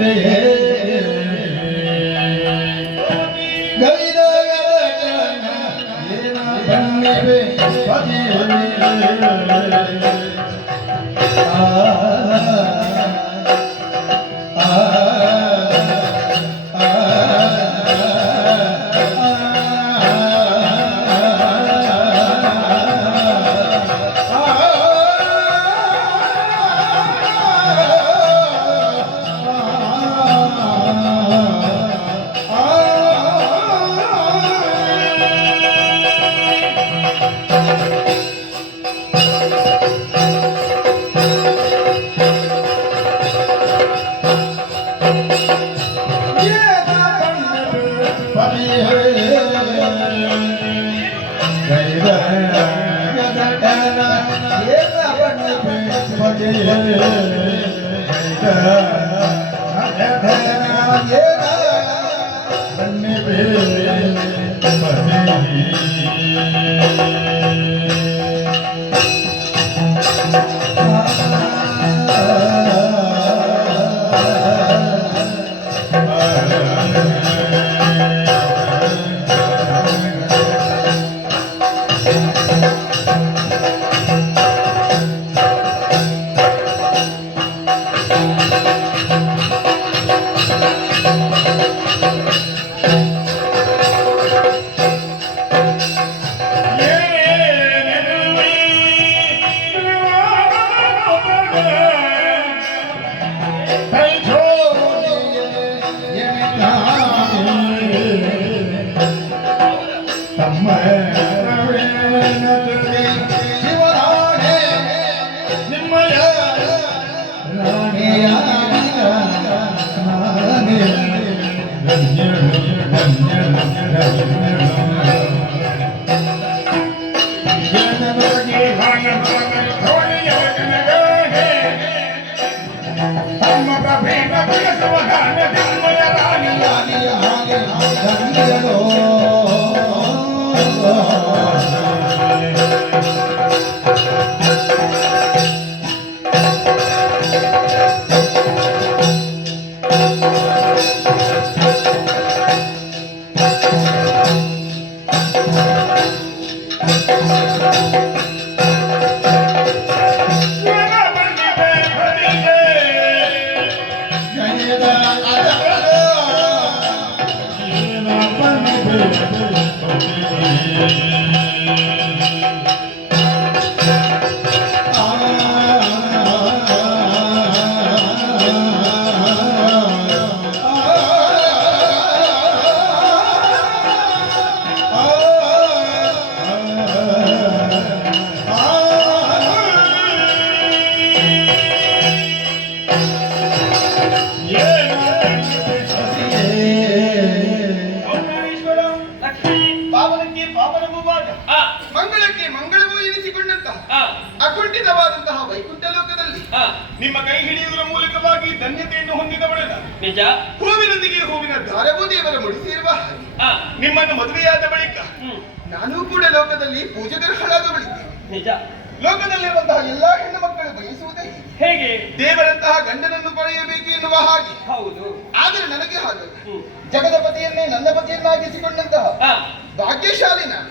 ಪತಿಯೇ ಬನ್ನಿವೆ ಪತಿಯೇ ಅಕುಂಠಿತವಾದಂತಹ ವೈಕುಂಠ ಲೋಕದಲ್ಲಿ ನಿಮ್ಮ ಕೈ ಹಿಡಿಯುವುದರ ಮೂಲಕವಾಗಿ ಧನ್ಯತೆಯನ್ನು ಹೊಂದಿದವಳಲ್ಲ. ನಿಜ. ಹೂವಿನೊಂದಿಗೆ ಹೂವಿನ ದಾರವೂ ದೇವರ ಮುಡಿಸಿರುವ ಹಾಗೆ ನಿಮ್ಮನ್ನು ಮದುವೆಯಾದ ಬಳಿಕ ನಾನೂ ಕೂಡ ಲೋಕದಲ್ಲಿ ಪೂಜೆಗರ್ಹಳಾದವಳಿದ್ದೇನೆ. ನಿಜ. ಲೋಕದಲ್ಲಿರುವಂತಹ ಎಲ್ಲಾ ಹೆಣ್ಣು ಮಕ್ಕಳು ಬಯಸುವುದೇ ಹೇಗೆ? ದೇವರಂತಹ ಗಂಡನನ್ನು ಪಡೆಯಬೇಕು ಎನ್ನುವ ಹಾಗೆ. ಹೌದು. ಆದರೆ ನನಗೆ ಹಾಗೆ ಜಗದ ಪತಿಯನ್ನೇ ನನ್ನ ಪತಿಯನ್ನಾಗಿಸಿಕೊಂಡಂತಹ ಭಾಗ್ಯಶಾಲಿ ನಾನು.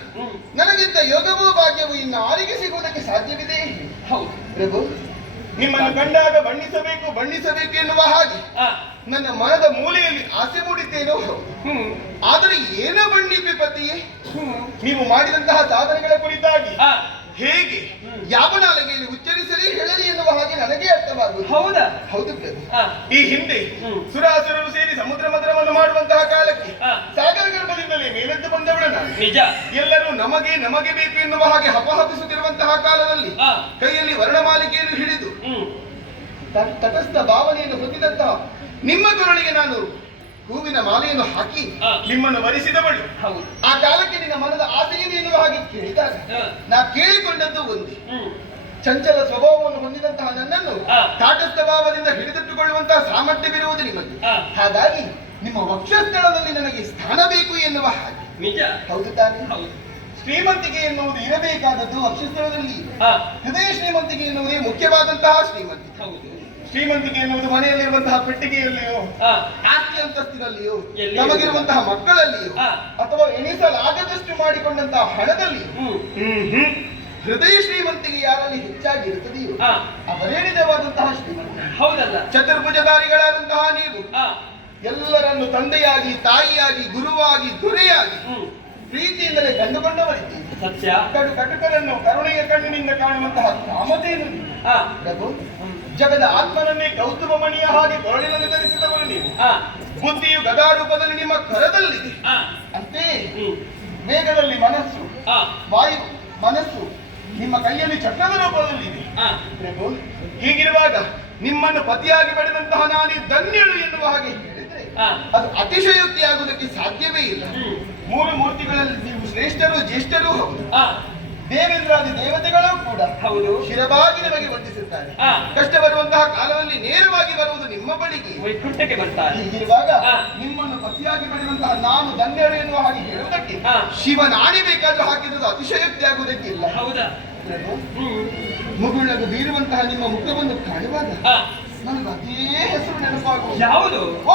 ನನಗಿದ್ದ ಯೋಗವೂ ಭಾಗ್ಯವೂ ಇನ್ನು ಆರಿಗೆ ಸಿಗುವುದಕ್ಕೆ ಸಾಧ್ಯವಿದೆ. ಹೌದು ಪ್ರಭು, ನಿಮ್ಮನ್ನು ಕಂಡಾಗ ಬಣ್ಣಿಸಬೇಕು ಎನ್ನುವ ಹಾಗೆ ನನ್ನ ಮನದ ಮೂಲೆಯಲ್ಲಿ ಆಸೆ ಮೂಡಿದ್ದೇನೋ ಹೌದು. ಆದರೆ ಏನೋ ಬಣ್ಣಿಪಿ ಪತಿಯೇ, ನೀವು ಮಾಡಿದಂತಹ ಸಾಧನೆಗಳ ಕುರಿತಾಗಿ ಹೇಗೆ ಯಾವ ನಾಲಿಗೆಯಲ್ಲಿ ಉಚ್ಚರಿಸಲಿ ಹೇಳಲಿ ಎನ್ನುವ ಹಾಗೆ ನನಗೆ ಅರ್ಥವಾಗುವುದು. ಹೌದಾ? ಹೌದು ಪ್ರಭು. ಈ ಹಿಂದೆ ಸುರಾಸುರರು ಸೇರಿ ಸಮುದ್ರ ಮಂಥನವನ್ನು ಮಾಡುವಂತಹ ಕಾಲಕ್ಕೆ ಸಾಗರ ಗರ್ಭದಿಂದಲೇ ಮೇಲೆದ್ದು ಬಂದವಳು ನಾನು. ನಿಜ. ಎಲ್ಲರೂ ನಮಗೆ ಬೇಕು ಎನ್ನುವ ಹಾಗೆ ಹಪಹಪಿಸುತ್ತಿರುವಂತಹ ಕಾಲದಲ್ಲಿ ಕೈಯಲ್ಲಿ ವರ್ಣಮಾಲಿಕೆಯನ್ನು ಹಿಡಿದು ತಟಸ್ಥ ಭಾವನೆಯನ್ನು ಹೊಂದಿದಂತಹ ನಿಮ್ಮ ಕೊರಳಿಗೆ ನಾನು ಹೂವಿನ ಮಾಲೆಯನ್ನು ಹಾಕಿ ನಿಮ್ಮನ್ನು ವರಿಸಿದವಳು. ಆ ಕಾಲಕ್ಕೆ ನಿನ್ನ ಮನದ ಆಸೆಯನ್ನು ಎನ್ನುವ ಹಾಗೆ ಕೇಳಿದಾಗ ನಾ ಕೇಳಿಕೊಂಡದ್ದು ಒಂದು, ಚಂಚಲ ಸ್ವಭಾವವನ್ನು ಹೊಂದಿದಂತಹ ನನ್ನನ್ನು ತಾಟಸ್ಥ ಭಾವದಿಂದ ಹಿಡಿದಿಟ್ಟುಕೊಳ್ಳುವಂತಹ ಸಾಮರ್ಥ್ಯವಿರುವುದು ನಿಮಗೆ. ಹಾಗಾಗಿ ನಿಮ್ಮ ವಕ್ಷಸ್ಥಳದಲ್ಲಿ ನನಗೆ ಸ್ಥಾನ ಬೇಕು ಎನ್ನುವ ಹಾಗೆ. ನಿಜ. ಹೌದು ತಾನೇ? ಶ್ರೀಮಂತಿಕೆ ಎನ್ನುವುದು ಇರಬೇಕಾದದ್ದು ವಕ್ಷಸ್ಥಳದಲ್ಲಿ. ಹೃದಯ ಶ್ರೀಮಂತಿಕೆ ಎನ್ನುವುದೇ ಮುಖ್ಯವಾದಂತಹ ಶ್ರೀಮಂತಿಕೆ. ಶ್ರೀಮಂತಿಕೆ ಎನ್ನುವುದು ಮನೆಯಲ್ಲಿರುವಂತಹ ಪೆಟ್ಟಿಗೆಯಲ್ಲಿಯೋ ಆ, ಆಸ್ತಿ ಅಂತಸ್ತಿನಲ್ಲಿಯೋ ಎಲ್ಲಿಯೂ ನಮಗಿರುವಂತಹ ಮಕ್ಕಳಲ್ಲಿಯೋ ಆ. ಅಥವಾ ಎಣಿಸಲಾಗದಷ್ಟು ಮಾಡಿಕೊಂಡಂತಹ ಹಣದಲ್ಲಿಯೋ ಹ್ಮ್. ಹೃದಯ ಶ್ರೀಮಂತಿಗೆ ಯಾರಲ್ಲಿ ಹೆಚ್ಚಾಗಿ ಇರುತ್ತದೆಯೋ ಆ, ಅವರೇ ನಿಜವಾದಂತಹ ಶ್ರೀಮಂತ. ಹೌದಲ್ಲ. ಚತುರ್ಭುಜಧಾರಿಗಳಾದಂತಹ ನೀವು ಆ, ಎಲ್ಲರನ್ನು ತಂದೆಯಾಗಿ ತಾಯಿಯಾಗಿ ಗುರುವಾಗಿ ದೊರೆಯಾಗಿ ಹ್ಮ್. ಪ್ರೀತಿಯಿಂದಲೇ ಕಂಡುಕೊಂಡವರಿದ್ದೀರಿ. ಸತ್ಯ. ಕಟುಕರನ್ನು ಕರುಣೆಯ ಕಣ್ಣಿನಿಂದ ಕಾಣುವಂತಹ ಕಾಮಧೇನು ನೀವು. ಆ, ಪ್ರಭು, ಜಗದ ಆತ್ಮನನ್ನೇ ಗೌತಮ ಮಣಿಯ ಹಾಗೆ ಕೊರಳಿನಲ್ಲಿ ಧರಿಸಿದವರು ನೀವು. ಆ, ಬುದ್ಧಿಯು ಗದಾರೂಪದಲ್ಲಿ ನಿಮ್ಮ ಕರದಲ್ಲಿದೆ. ಆ, ಅಂತೆಯೇ ಹ್ಮ್. ವೇಗದಲ್ಲಿ ಮನಸ್ಸು, ಆ, ವಾಯು ಮನಸ್ಸು ನಿಮ್ಮ ಕೈಯಲ್ಲಿ ಚಕ್ರದ ರೂಪದಲ್ಲಿದೆ. ಆ, ಪ್ರಭು, ಹೀಗಿರುವಾಗ ನಿಮ್ಮನ್ನು ಪತಿಯಾಗಿ ಪಡೆದಂತಹ ನಾನೇ ಧನ್ಯಳು ಎನ್ನುವ ಹಾಗೆ ಹೇಳಿದ್ರೆ ಆ, ಅದು ಅತಿಶಯೋಕ್ತಿ ಆಗುವುದಕ್ಕೆ ಸಾಧ್ಯವೇ ಇಲ್ಲ. ಹ್ಮ್. ಮೂರು ಮೂರ್ತಿಗಳಲ್ಲಿ ನೀವು ಶ್ರೇಷ್ಠರು ಜ್ಯೇಷ್ಠರೂ ಹೌದು. ಆ, ದೇವೇಂದ್ರಾದಿ ದೇವತೆಗಳೂ ಕೂಡ ಹೌದು. ಶಿರವಾಗಿ ನಿಮಗೆ ವಂದಿಸುತ್ತಾರೆ. ಆ. ಕಷ್ಟ ಬರುವಂತಹ ಕಾಲದಲ್ಲಿ ನೇರವಾಗಿ ಬರುವುದು ನಿಮ್ಮ ಬಳಿಗೆ. ವೈಕುಂಠಕ್ಕೆ ಬರ್ತಾರೆ. ಹೀಗಿರುವಾಗ ಆ. ನಿಮ್ಮನ್ನು ಪತಿಯಾಗಿ ಪಡೆದಂತಹ ನಾನು ಧನ್ಯರು ಎನ್ನುವ ಹಾಗೆ ಹೇಳುವುದಕ್ಕೆ ಆ. ಶಿವನಾಡಿ ಬೇಕಾದ್ರೂ ಹಾಕಿದ್ದು ಅತಿಶಯೋಕ್ತಿ ಆಗುವುದಕ್ಕೆ ಇಲ್ಲ. ಹೌದಾ. ಪ್ರಭು, ಹ್ಮ್. ಮುಗುಳಗು ಬೀರುವಂತಹ ನಿಮ್ಮ ಮುಖವನ್ನು ಕಾಣುವಾಗ ಆ, ನನಗೆ ಅದೇ ಹೆಸರು ನೆನಪಾಗುವುದು. ಯಾವುದು? ಓ,